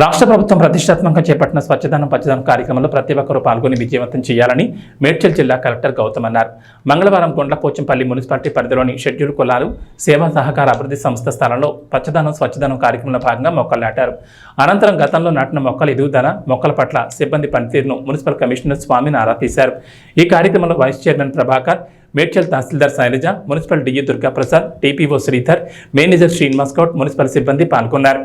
రాష్ట్ర ప్రభుత్వం ప్రతిష్టాత్మకంగా చేపట్టిన స్వచ్ఛదనం పచ్చదనం కార్యక్రమంలో ప్రతి ఒక్కరూ పాల్గొని విజయవంతం చేయాలని మేడ్చల్ జిల్లా కలెక్టర్ గౌతమ్ అన్నారు. మంగళవారం కొండపోచంపల్లి మున్సిపాలిటీ పరిధిలోని షెడ్యూల్ కులాలు సేవా సహకార అభివృద్ధి సంస్థ స్థలంలో పచ్చదనం స్వచ్ఛదనం కార్యక్రమంలో భాగంగా మొక్కలు నాటారు. అనంతరం గతంలో నాటిన మొక్కల ఎదుగుదల, మొక్కల పట్ల సిబ్బంది పనితీరును మున్సిపల్ కమిషనర్ స్వామిని ఆరా తీశారు. ఈ కార్యక్రమంలో vice chairman Prabhakar, Medchal tahsildar Sailaja, municipal DE Durgaprasad, TPO Sridhar, manager Srinivas Goud, municipal సిబ్బంది పాల్గొన్నారు.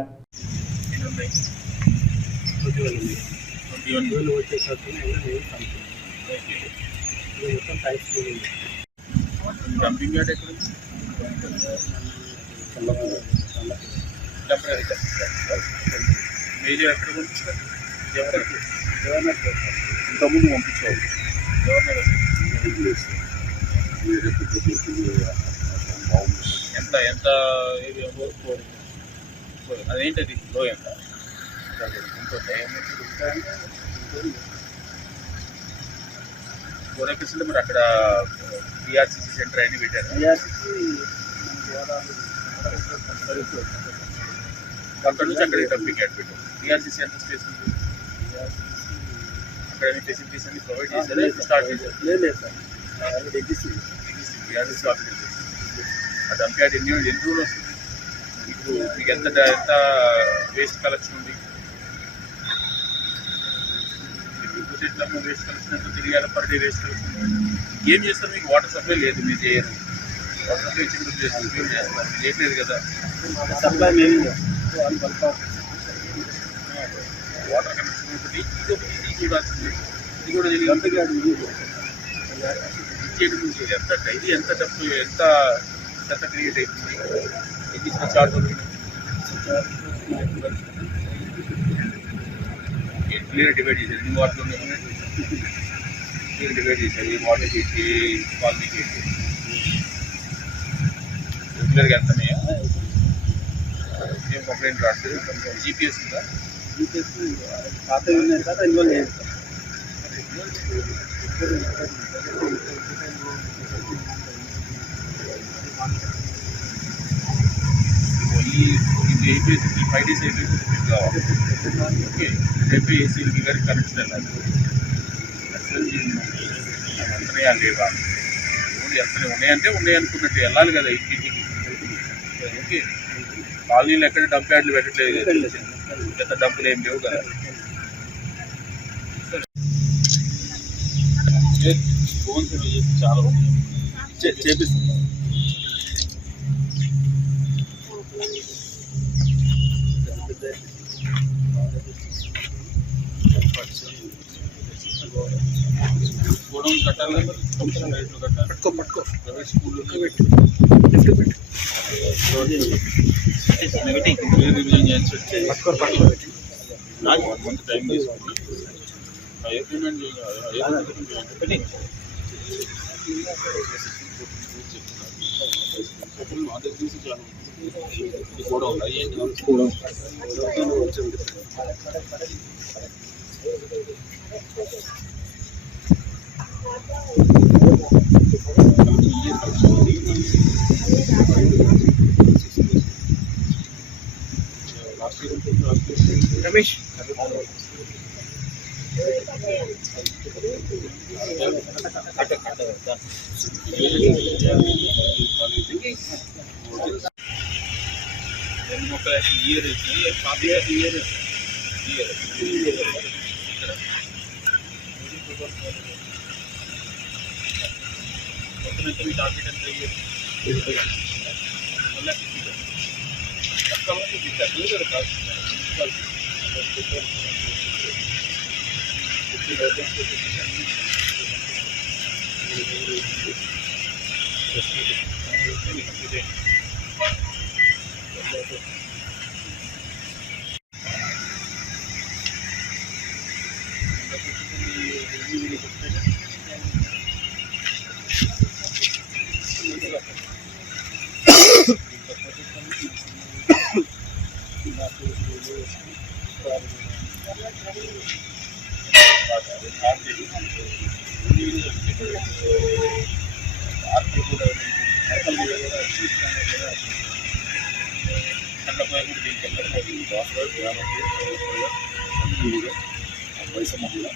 ఇంతకుముందు పంపించారు ఎంత ఎంత అదేంటది లో ఎంత గోరకృష్ణలో మరి అక్కడ పిఆర్సీసీ సెంటర్ అన్ని పెట్టారు. అక్కడ నుంచి అక్కడికి డంపింగ్ యాడ్ పెట్టారు. పిఆర్సీసీ ఎంత స్పేస్ ఉంది? అక్కడ అన్ని ఫెసిలిటీస్ అన్ని ప్రొవైడ్ చేశారు. స్టార్ట్ చేశారు. పిఆర్సీసీ ఆ డంప్ యార్డ్ ఎన్ని రోజులు వస్తుంది? ఇప్పుడు మీకు ఎంత వేస్ట్ కలెక్షన్ ఉంది? వేస్ట్ కలెక్షన్ ఎంత తిరిగాలి? పర్ డే వేస్ట్ కలెక్షన్ ఏం చేస్తారు? మీకు వాటర్ సప్లై లేదు, మీరు చేయరు. వాటర్ సప్లై చిన్న చేస్తారు, ఏం చేస్తారు? మీరు చేయట్లేదు కదా. సప్లై వాటర్ కనెక్షన్ ఒకటి, ఇది ఒకటి, ఇది చూడాల్సింది. ఇది కూడా ఇచ్చేటి ఎంత డైలీ ఎంత డబ్బు, ఎంత చెత్త క్రియేట్ అవుతుంది, ఇది ఇచ్చిన చార్జ్ క్లియర్ డివైడ్ చేశారు. ఎన్ని వాటర్ క్లియర్ డివైడ్ చేశారు. ఏ వాటర్ చేసి కాలనీ చేసి రెగ్యులర్గా వెళ్తున్నాయా? ఏం కంప్లైంట్ రాలేదు. జీపీఎస్ ఉందా? జీపీఎస్ పాత ఉన్నాయి సార్, ఇన్వాల్వ్ లేదు సార్. ఈ 5 days అయిపోయింది కావాలి. ఓకే, రేపు ఏసీలకి గారికి కనెక్షన్ వెళ్ళాలి. అంతనే లేవా? ఎంతనే ఉన్నాయంటే ఉన్నాయి అనుకున్నట్టు వెళ్ళాలి కదా ఇంటింటికి. ఓకే, కాలనీలు ఎక్కడ డంప్ యార్డ్లు పెట్టట్లేదు కదా, పెద్ద డబ్బులు ఏం లేవు కదా. ఫోన్స్ చాలా చేపిస్తుంది. గోడౌన్ కట్టాలి, రైతులు కట్టాలి. పట్టుకో ప్రైవేట్ స్కూల్లో రివిజన్ చేయాల్సి నాకు 1 month టైం తీసుకుంది. అగ్రిమెంట్ గోడౌన్ రమేష్ మొక్కలు ఇయర్ ఇయర్ మొత్తం టార్గెట్ ఎంత అట్లా వాసరాజు గ్రామంలో వైసమ్మ కూడా